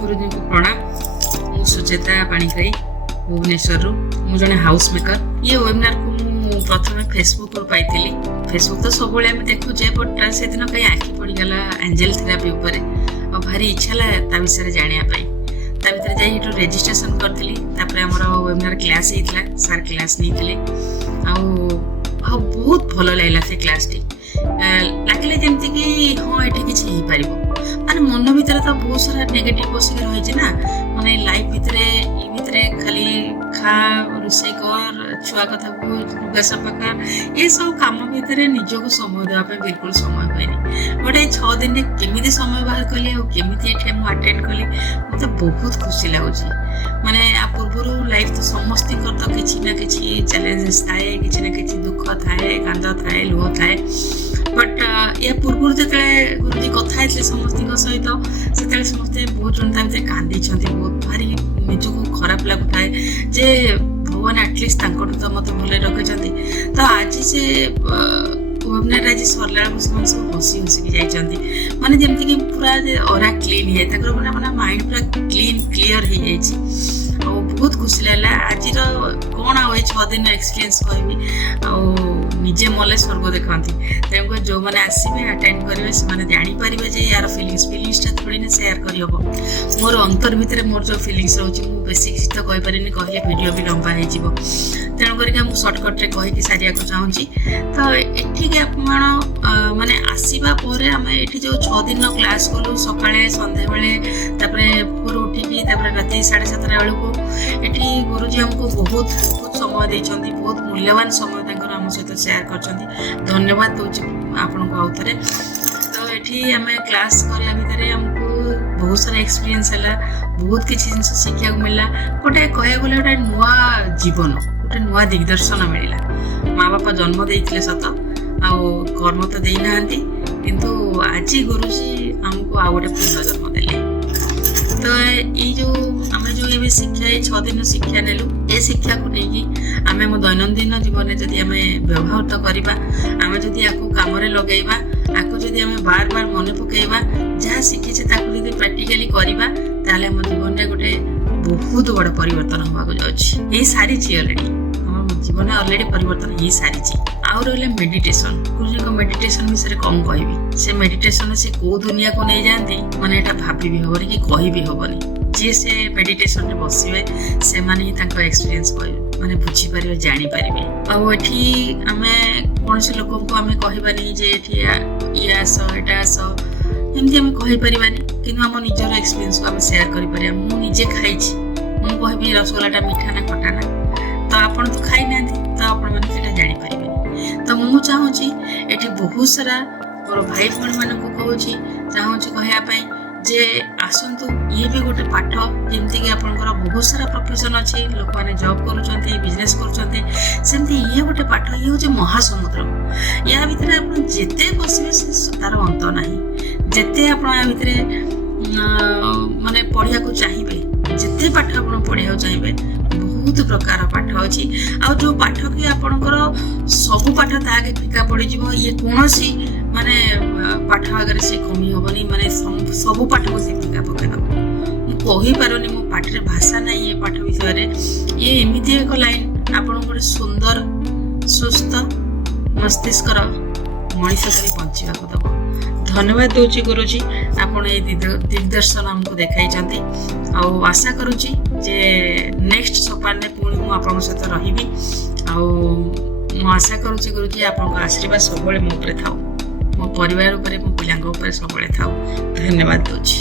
गुरुजी को प्रणाम। मु सुचेता पाणिग्राही भुवनेश्वर मु जने हाउस मेकर। ये वेबिनार को मु प्रथम फेसबुक रो पाइथिली। फेसबुक तो सब आम देखुचे बट से दिन कहीं आखि पड़गला एंजेल थेरापी उपर और भारी इच्छा ला ता विषय जानिया पाई। ता भीतर जाई हेटु रजिस्ट्रेशन करथिली। तापर हमर वेबिनार क्लास हेतला सर क्लास नैथिले आ बहुत भल लागला से क्लास टी लागले जेमति कि हां एठी किछि ही पारिबो माने मन भीतर तो बहुत सारा नेगेटिव बसिक रही ना माने लाइफ भितरे खाली खा रोषे कर छुआ कथा लुगा सफा कर ये सब काम भितर निजक समय देवाई बिल्कुल समय हुए गोटे 6 दिन केमी समय बाहर कली और केमी अटेंड कली मत बहुत खुशी लगुच माने आ पूर्व लाइफ तो समस्त तो किसी ना कि चैलेंजेस थाए कि ना कि दुख थाए कांद थाए लुह थाए बट या पूर्व जो गुरुजी कथा समस्त सहित से समस्ते बहुत जन कांदी बहुत भारी निजक खराब लगुए जे भगवान एटलिस्ट तो मत भले रखी तो आज से वेबिनार आज सरला सब हसी हसिकी जाइए माने जमती कि पूरा ओरा क्लीन है माने माइंड पूरा क्लीन क्लियर हो जाए बहुत खुशी लगा आज कौन आ 6 दिन एक्सपीरियंस कहबी निजे मले स्वर्ग देखती तेणुक जो मैंने आसवे अटेंड करेंगे से जानीपर जे यार फिलिंग्सटा थोड़ी ना सेयार करहब मोर अंतर भितर मोर जो फिलिंग्स रोचे मुझे बेसी किसी तो कहीपर कहले वीडियो भी लंबा हो तेणुक मुझे सर्टकट्रे कहीकि सारिया चाहूँगी तो ये आप माने आसवा आम ये जो 6 दिन क्लास कलु सका सन्ध्या बेले उठिकी राति 7:30 बेलू ये गुरुजी हमको बहुत समय देते बहुत मूल्यवान समय आम सहित सेयार कर धन्यवाद दूसरी आपन को आउे तो ये आम क्लास करिया भितर हमको बहुत सारा एक्सपीरियंस है बहुत किसी जिन शिक्षा मिलला गोटे कह गले गोटे नुआ जीवन गोटे नुआ दिग्दर्शन मिलला माँ बापा जन्म देते सत आ कर्म तो देना किंतु आज गुरुजी हमको आ गए पुनर्जन्म देले तो ये जो आम जो ये शिक्षा 6 दिन शिक्षा नेलु ये शिक्षा को लेकिन आम आम दैनंदिन जीवन जदि आम व्यवहार करवा आम जदि या कम लगेगा आपको जदि आम बार बार मन पकेबा जहाँ शिखीचे जब प्राक्टिकली करवा ताले आम जीवन में गोटे बहुत बड़ परिवर्तन होगा जाऊँगी सारी अलरेडी आम जीवन अलरेडी परिवर्तन हो सारी आउ रहा मेडिटेशन गुरुजी मेडिटेशन विषय कौन कहबी से मेडिटेशन से कौ दुनिया को नहीं जाती मैंने यहाँ भाभी भी हेनी कि कही भी हेनी जी से मेडिटेशन में बसवे से माने ही एक्सपीरियंस माने बुझीपारे जानीपारे आठी आम कौन से लोक को आम कहबानी जे ये आस एटा आस एमती आम कहीपर कि आम निजर एक्सपीरियंस को आम सेयार कर मुझे खाई मुझे रसगोल्लाटा मीठा ना खटा ना तो आपड़ तो खाई ना तो आपण मैंने जानीपारे तो मुझे चाहूँगी ये बहुत सारा मोर भाई भौणी मान कहूँ चाहूँगी कहवाई जे आसतु ये भी गोटे पाठ जमती कि आपंकर बहुत सारा प्रोफेशन अच्छे लोक मैंने जॉब करुँच बिजनेस करमती ये गोटे पाठ ये हूँ महासमुद्र या भितर आप जिते बसवे से तार अंत ना जिते आप भितर माने पढ़िया को चाहिए जिते पाठ आप पढ़िया चाहिए बहुत प्रकार पाठ अच्छी आ जो पाठ कि आपणकर सबू पाठ तागे फिका पड़ ये कौन सी माने पाठ आगे से कमी हेनी माने सबू पाठ को से फिका पकईद मुझे पारे मो पाठर भाषा ना ये पाठ विषय ये एमती एक लाइन आपन गोटे सुंदर सुस्थ मस्तिष्क मनीष कर बंचा दब धन्यवाद दूसरी गुरुजी आपड़ ये दिग्दर्शन आमको देखाई आशा करुँची जे नेक्स्ट सोपान में पुणी मुझे सहित रही आशा करुँची गुरुजी आप आशीर्वाद सब मो उपर था मो परिवार उपर मो पिला सब था धन्यवाद दूसरी।